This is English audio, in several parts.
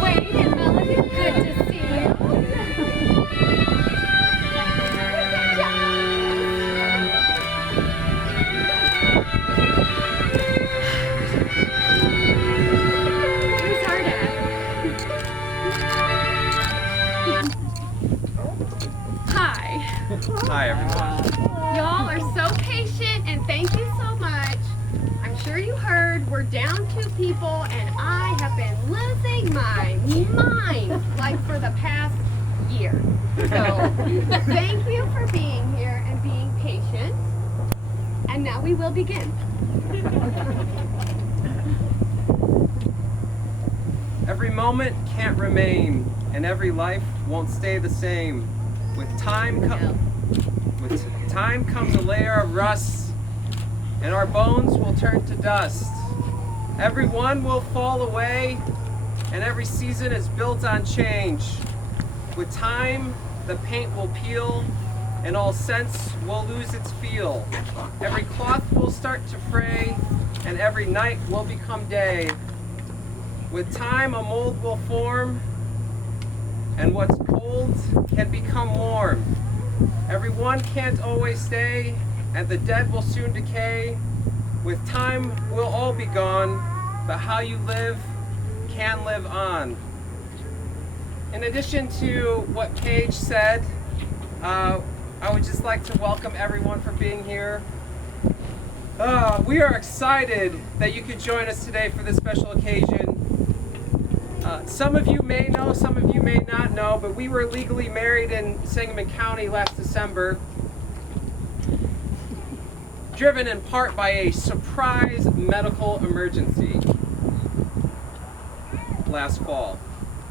Wade and Melody, good to see you. Where's our dad? Hi. Hi, everyone. Y'all are so patient and thank you so much. I'm sure you heard we're down 2 people and I have been losing my mind like for the past year. So thank you for being here and being patient. And now we will begin. Every moment can't remain, and every life won't stay the same. With time comes a layer of rust, and our bones will turn to dust. Everyone will fall away, and every season is built on change. With time, the paint will peel, and all sense will lose its feel. Every cloth will start to fray, and every night will become day. With time, a mold will form, and what's cold can become warm. Everyone can't always stay, and the dead will soon decay. With time, we'll all be gone, but how you live can live on. In addition to what Paige said, I would just like to welcome everyone for being here. We are excited that you could join us today for this special occasion. Some of you may know, some of you may not know, but we were legally married in Sangamon County last December, driven in part by a surprise medical emergency last fall.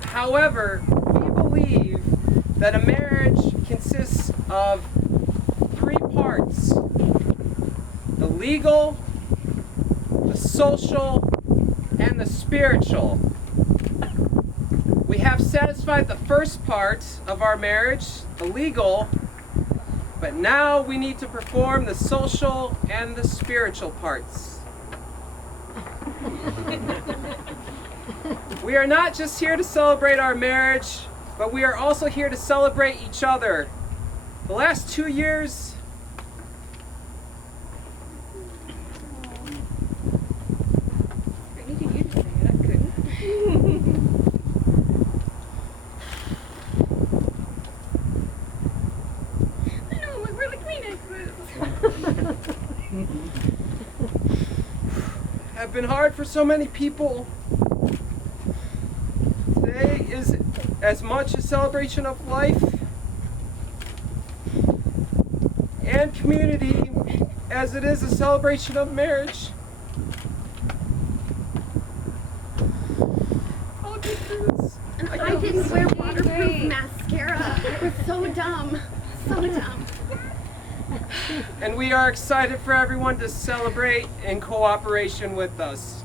However, we believe that a marriage consists of 3 parts: the legal, the social, and the spiritual. We have satisfied the first part of our marriage, the legal, but now we need to perform the social and the spiritual parts. We are not just here to celebrate our marriage, but we are also here to celebrate each other. The last 2 years, I needed you to say it, I couldn't. I know, look where the Kleenex is. have been hard for so many people. Today is as much a celebration of life and community as it is a celebration of marriage. I'll get through this. I didn't wear waterproof mascara. It was so dumb. So dumb. And we are excited for everyone to celebrate in cooperation with us.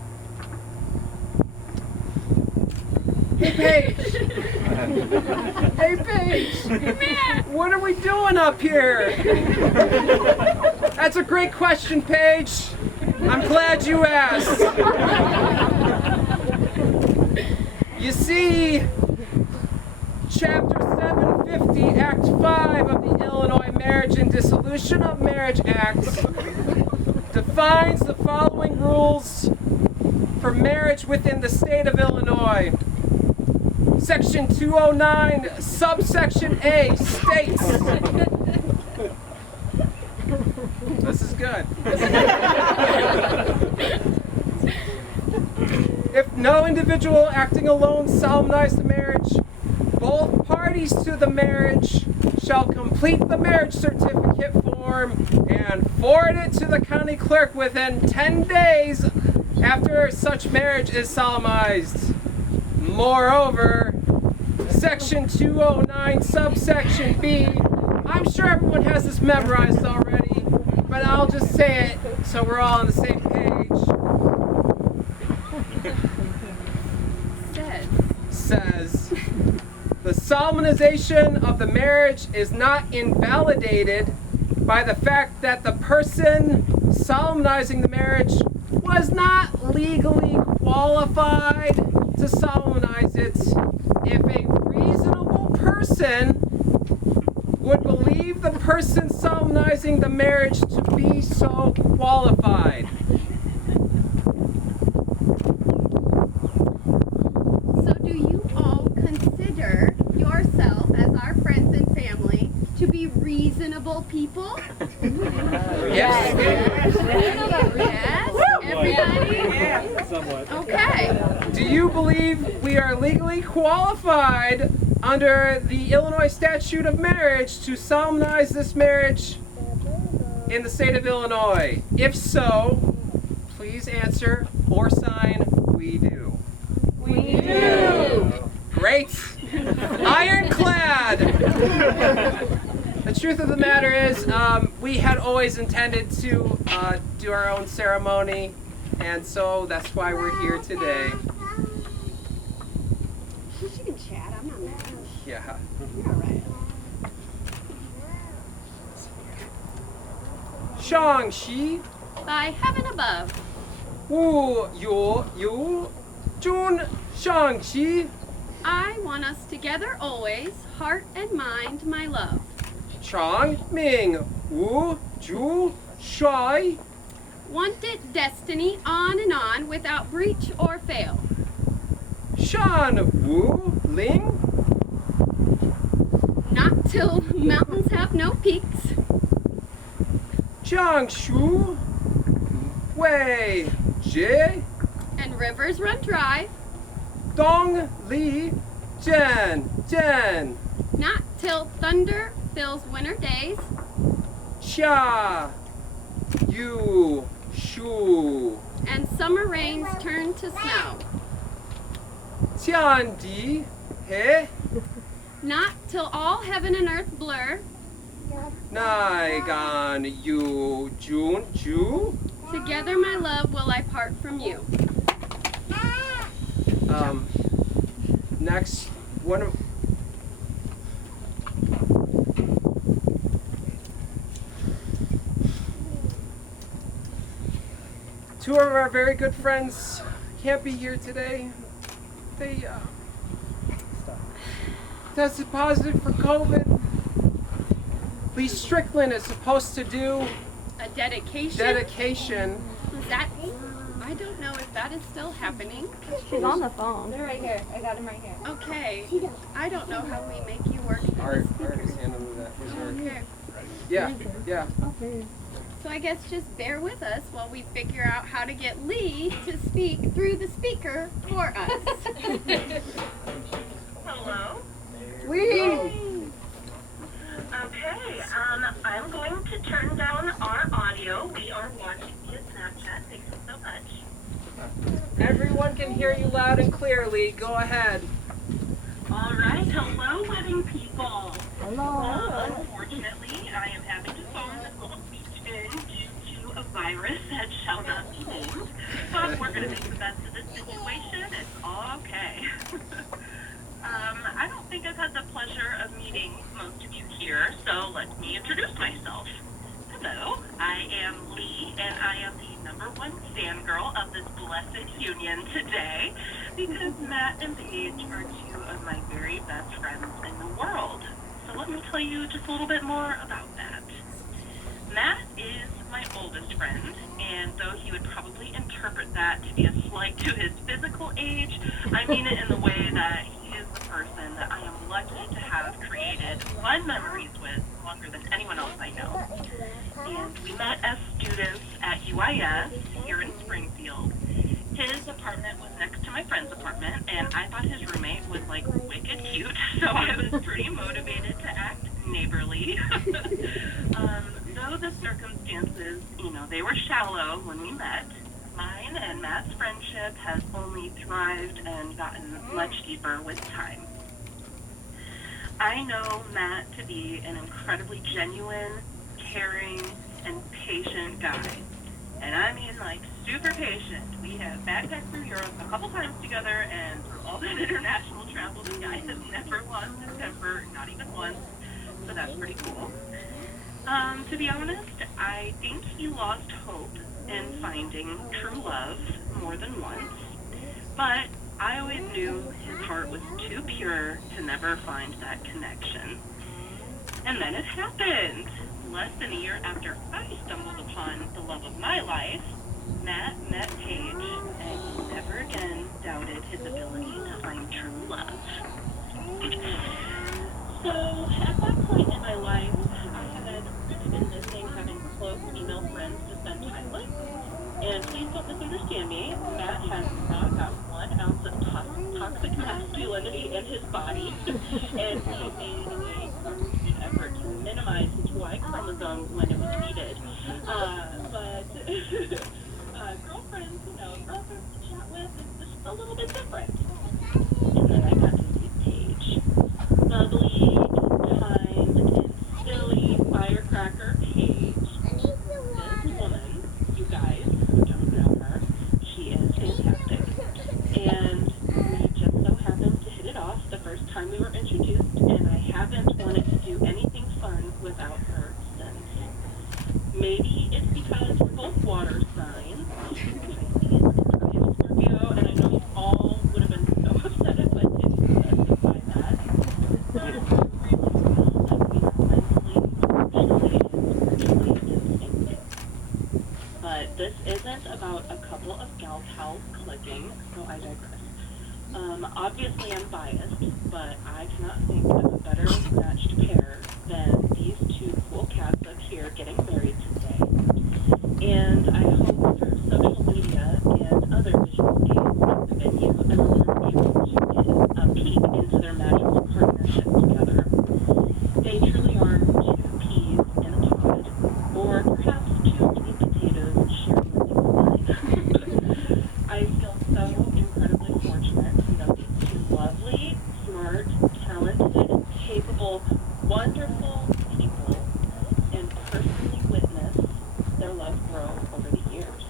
Hey, Paige! Hey, Paige! Man. What are we doing up here? That's a great question, Paige. I'm glad you asked. You see, Chapter 750, Act 5 of the Illinois Marriage and Dissolution of Marriage Act defines the following rules for marriage within the state of Illinois. Section 209, subsection A states, this is good. If no individual acting alone solemnize the marriage, both parties to the marriage shall complete the marriage certificate form and forward it to the county clerk within 10 days after such marriage is solemnized. Moreover, Section 209, subsection B, I'm sure everyone has this memorized already, but I'll just say it so we're all on the same page. Says says the solemnization of the marriage is not invalidated by the fact that the person solemnizing the marriage was not legally qualified to solemnize it. If a reasonable person would believe the person solemnizing the marriage to be so qualified. So do you all consider yourself as our friends and family to be reasonable people? Yes. Yes? Everybody? Yeah, somewhat. Okay. Do you believe we are legally qualified under the Illinois Statute of Marriage to solemnize this marriage in the state of Illinois? If so, please answer or sign, we do. We do. Great. Ironclad. The truth of the matter is, we had always intended to do our own ceremony, and so that's why we're here today. She can chat. I'm not mad. Yeah. You're all right. 上喜 By heaven above, 勿有中上喜 I want us together always, heart and mind, my love. 长命无主衰 Want it destiny on and on without breach or fail. 山无陵 Not till mountains have no peaks. 江树未绝 And rivers run dry. 东离阵阵 Not till thunder fills winter days. 下雨树 And summer rains turn to snow. 降地黑 Not till all heaven and earth blur. 乃敢有君主 Together, my love, will I part from you. Next, one of two of our very good friends can't be here today. They tested positive for COVID. Lee Strickland is supposed to do A dedication. dedication. Is that? I don't know if that is still happening. She's on the phone. They're right here. I got him right here. Okay. I don't know how we make you work. Art is handling that. Where's Art? Okay. Yeah. So I guess just bear with us while we figure out how to get Lee to speak through the speaker for us. Hello. Okay, I'm going to turn down our audio. We are watching via Snapchat. Thank you so much. Everyone can hear you loud and clearly. Go ahead. All right. Hello, wedding people. Hello. Unfortunately, I am having to phone this little speech in due to a virus that shall not be named. But we're going to make the best of this situation. It's all okay. I don't think I've had the pleasure of meeting most of you here, so let me introduce myself. Hello, I am Lee, and I am the #1 fangirl of this blessed union today, because Matt and Paige are two of my very best friends in the world. So let me tell you just a little bit more about that. Matt is my oldest friend, and though he would probably interpret that to be a slight to his physical age, I mean it in the way that he is the person that I am lucky to have created fun memories with longer than anyone else I know. And we met as students at UIS here in Springfield. His apartment was next to my friend's apartment, and I thought his roommate was like wicked cute, so I was pretty motivated to act neighborly. Though the circumstances, they were shallow when we met, mine and Matt's friendship has only thrived and gotten much deeper with time. I know Matt to be an incredibly genuine, caring, and patient guy. And I mean, like, super patient. We have backpacked through Europe a couple times together, and through all that international travel, the guy has never lost his temper, not even once. So that's pretty cool. To be honest, I think he lost hope in finding true love more than once. But I always knew his heart was too pure to never find that connection. And then it happened. Less than a year after I stumbled upon the love of my life, Matt met Paige, and he never again doubted his ability to find true love. So at that point in my life, I had really been missing having close female friends to spend time with. And please don't misunderstand me, Matt has not got 1 ounce of toxic masculinity in his body, and he made a constant effort to minimize his Y chromosome when it was needed. But girlfriends, girlfriends to chat with, it's just a little bit different. And then I got to meet Paige. Bubbly, kind, and silly firecracker Paige. This woman, you guys who don't know her, she is fantastic. And we just so happened to hit it off the first time we were introduced, and I haven't wanted to do anything fun without her since. Maybe it's because we're both water signs. Pisces and Scorpio, and I know you all would have been so upset if I didn't specify that. But I really feel that we are mentally, emotionally, and spiritually in sync. But this isn't about a couple of gal pals clicking, so I digress. Obviously I'm biased, but I cannot think of a better matched pair than these two cool cats up here getting married today. And I hope through social media and other visual aids at the venue, everyone will be able to get a peek into their magical partnership together. They truly are 2 peas in a pod, or perhaps 2 sweet potatoes sharing a line. I feel so incredibly fortunate to know these 2 lovely, smart, talented, capable, wonderful people, and personally witness their love grow over the years.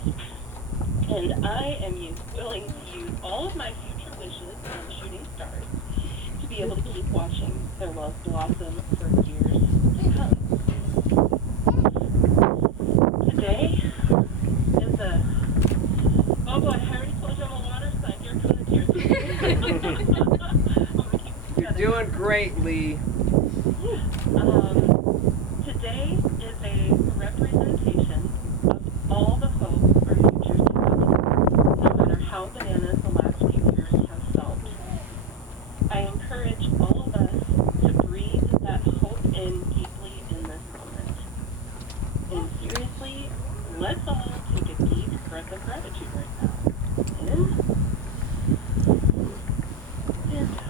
And I am willing to use all of my future wishes and shooting stars to be able to keep watching their love blossom for years to come. Today is oh boy, I already told you I'm a water sign. Here come the tears. You're doing great, Lee. Today is a representation of all the hope our futures have, no matter how bananas the last few years have felt. I encourage all of us to breathe that hope in deeply in this moment. And seriously, let's all take a deep breath of gratitude right now. In and out.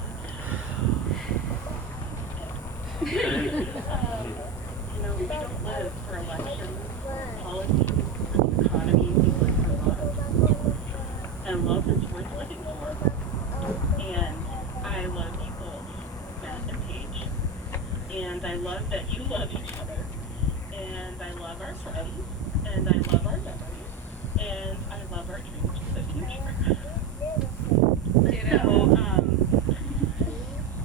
We don't live for elections, policies, or the economy. We live for love. And love is worth living for. And I love you both, Matt and Paige. And I love that you love each other. And I love our friends. And I love our memories. And I love our dreams for the future. So,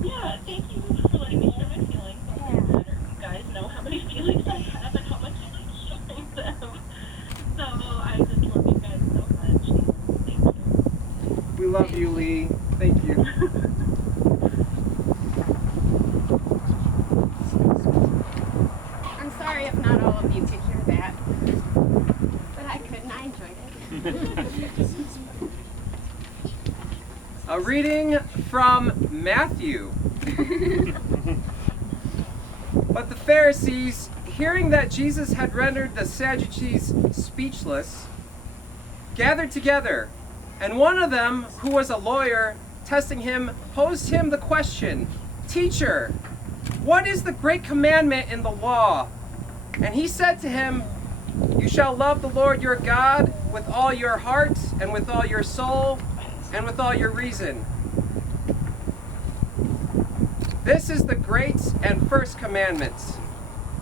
yeah, thank you for letting me share my feelings. You guys know how many feelings I have and how much I like showing them. So I just love you guys so much. Thank you. We love you, Lee. Thank you. I'm sorry if not all of you could hear that, but I couldn't. I enjoyed it. A reading from Matthew. But the Pharisees, hearing that Jesus had rendered the Sadducees speechless, gathered together, and one of them, who was a lawyer, testing him, posed him the question, "Teacher, what is the great commandment in the law?" And he said to him, "You shall love the Lord your God with all your heart, and with all your soul, and with all your reason. This is the great and first commandment.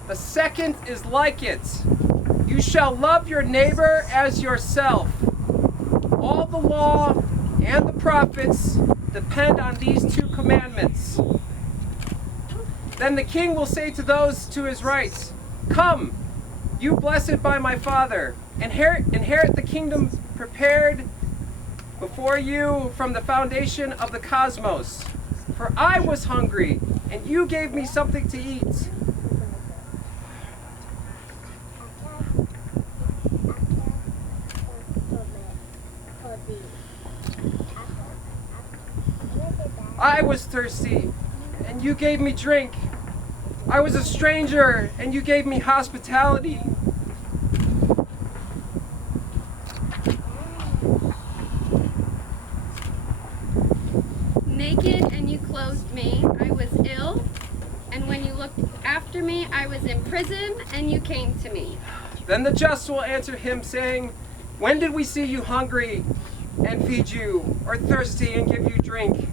The second is like it. You shall love your neighbor as yourself. All the law and the prophets depend on these two commandments. Then the king will say to those to his right, "Come, you blessed by my Father, inherit the kingdom prepared before you from the foundation of the cosmos. For I was hungry, and you gave me something to eat. I was thirsty, and you gave me drink. I was a stranger, and you gave me hospitality." Naked and you clothed me, I was ill, and when you looked after me, I was in prison and you came to me. Then the just will answer him, saying, "When did we see you hungry and feed you, or thirsty and give you drink?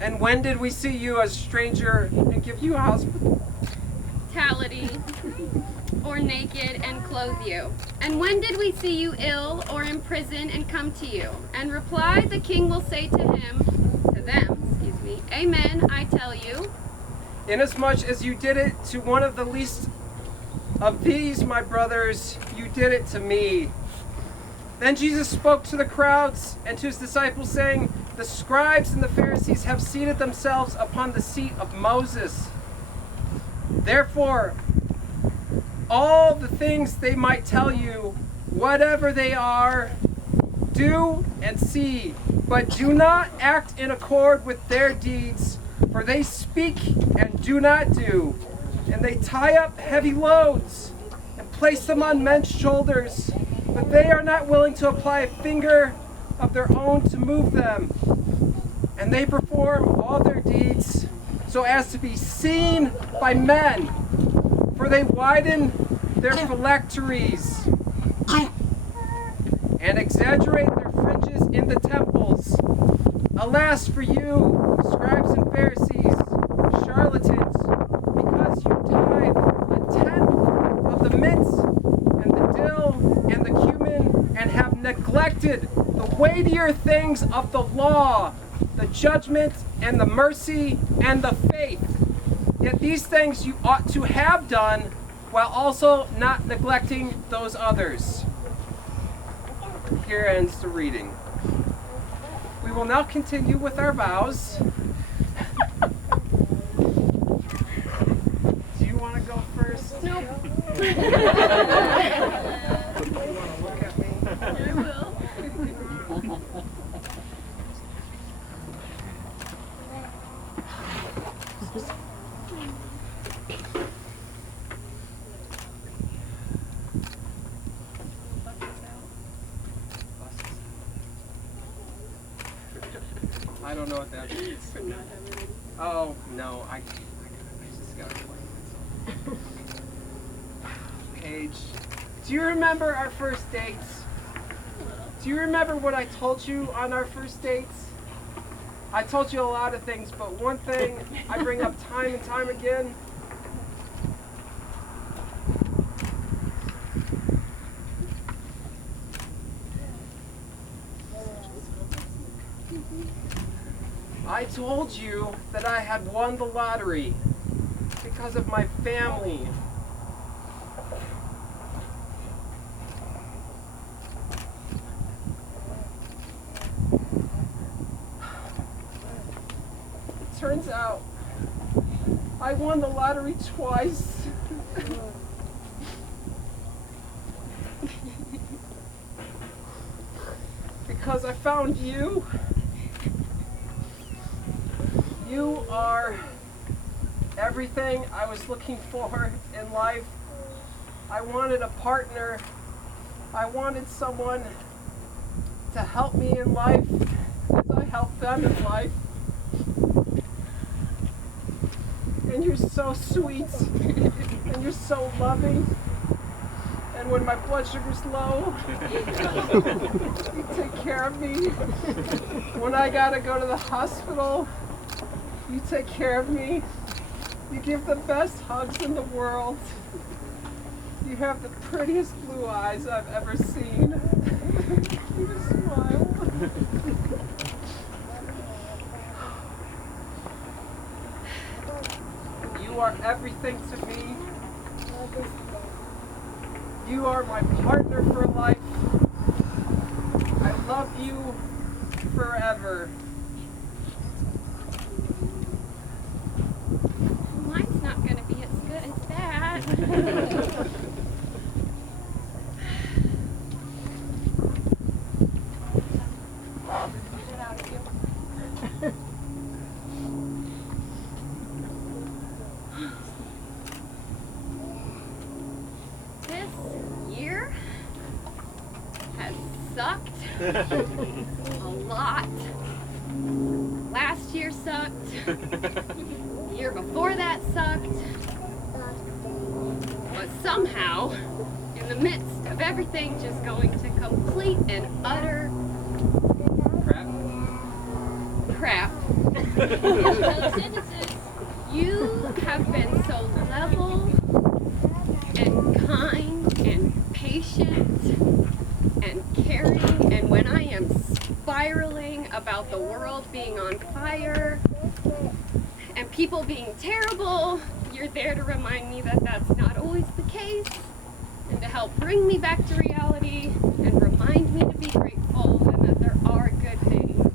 And when did we see you a stranger and give you Hospitality, or naked and clothe you? And when did we see you ill or in prison and come to you?" And reply, the king will say to them, "Amen, I tell you, Inasmuch as you did it to one of the least of these, my brothers, you did it to me." Then Jesus spoke to the crowds and to his disciples, saying, "The scribes and the Pharisees have seated themselves upon the seat of Moses. Therefore, all the things they might tell you, whatever they are, do and see, but do not act in accord with their deeds, for they speak and do not do, and they tie up heavy loads and place them on men's shoulders, but they are not willing to apply a finger of their own to move them. And they perform all their deeds so as to be seen by men, for they widen their phylacteries and exaggerate their fringes in the temples. Alas for you, scribes and Pharisees, charlatans, because you tithe a tenth of the mint and the dill and the cumin, and have neglected the weightier things of the law, the judgment and the mercy and the faith. Yet these things you ought to have done, while also not neglecting those others." Here ends the reading. We will now continue with our vows. Do you want to go first? Nope. You want to look at me? I will. I don't know what that means. Oh, no, I just got to play myself. Paige, do you remember our first dates? Do you remember what I told you on our first dates? I told you a lot of things, but one thing I bring up time and time again. I told you that I had won the lottery because of my family. It turns out I won the lottery twice. Because I found you. You are everything I was looking for in life. I wanted a partner. I wanted someone to help me in life as I help them in life. And you're so sweet, and you're so loving. And when my blood sugar's low, you take care of me. When I gotta go to the hospital, you take care of me. You give the best hugs in the world. You have the prettiest blue eyes I've ever seen. You smile. You are everything to me. You are my partner for life. I love you forever. Mine's not going to be as good as that. This year has sucked a lot. Last year sucked. The year before that sucked. But somehow, in the midst of everything just going to complete and utter crap, you have been so level and kind and patient and caring, and when I am spiraling about the world being on fire and people being terrible, you're there to remind me that that's not always the case, and to help bring me back to reality and remind me to be grateful and that there are good things.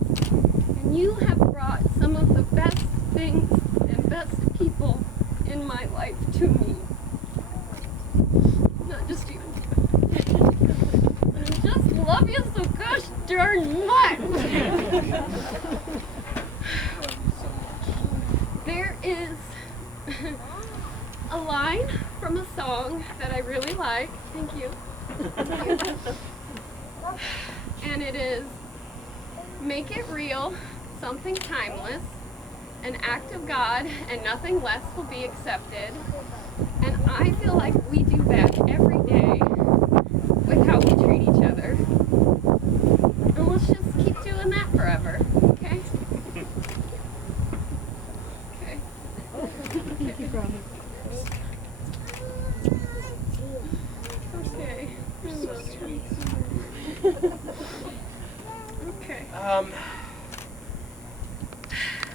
And you have brought some of the best things and best people in my life to me. Not just you. I just love you so gosh darn much. There is a line from a song that I really like. Thank you. Thank you. And it is, make it real, something timeless, an act of God, and nothing less will be accepted. And I feel like we do that every day with how we treat each other. And let's just keep doing that forever, okay? Okay. Okay. You're so sweet. Okay.